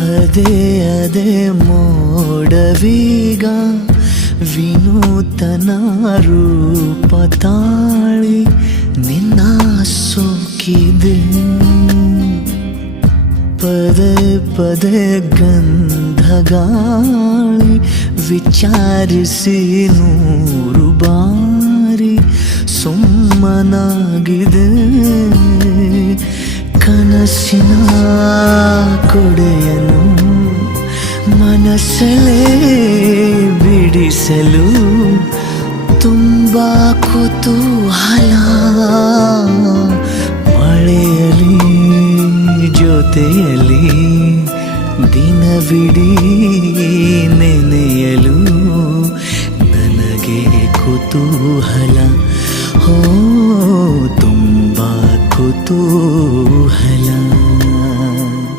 ಅದೇ ಅದೇ ಮೋಡವೀಗ ವಿನೂತನ ರೂಪ ತಾಳಿ ನಿನ್ನ ಸೋಕಿದೆ. ಪದೇ ಪದೇ ಗಂಧಗಾಳಿ ವಿಚಾರಿಸಿ ನೂರು ಬಾರಿ ಸುಮ್ಮನಾಗಿದೆ. ಕನಸಿನ ಕೊಡೆಯನು ಮನಸ್ಸಲ್ಲೇ ಬಿಡಿಸಲು ತುಂಬ ಕುತೂಹಲ. ಮಳೆಯಲಿ ಜೊತೆಯಲಿ ದಿನವಿಡೀ ನೆನೆಯಲು ನನಗೆ ಕುತೂಹಲ. ತುಂಬ ಕುತೂಹಲ.